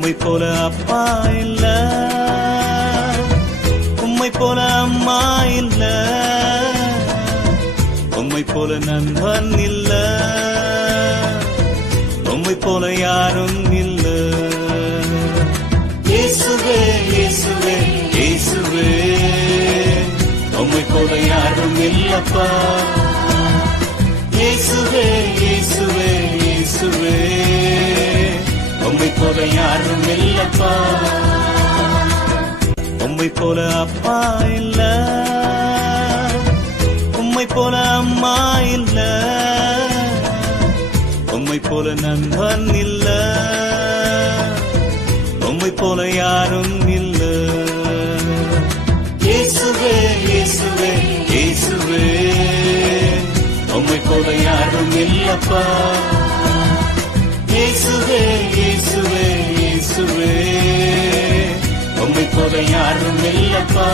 உம்மை போல அப்பா இல்ல, உம்மை போல அம்மா இல்ல, உம்மை போல நண்பன் இல்ல, உம்மை போல யாரும் இல்ல. இயேசுவே இயேசுவே இயேசுவே, உம்மை போல யாரும் இல்லப்பா. இயேசுவே இயேசுவே இயேசுவே, உம்மை போல யாரும் இல்லப்பா. உம்மை போல அப்பா இல்ல, உம்மை போல அம்மா இல்ல, உம்மை போல நண்பன் இல்ல, உம்மை போல யாரும் இல்ல. இயேசுவே இயேசுவே இயேசுவே, உம்மை போல யாரும் இல்லப்பா. இயேசுவே இயேசுவே இயேசுவே, உம்மை போல யாரும் இல்லப்பா.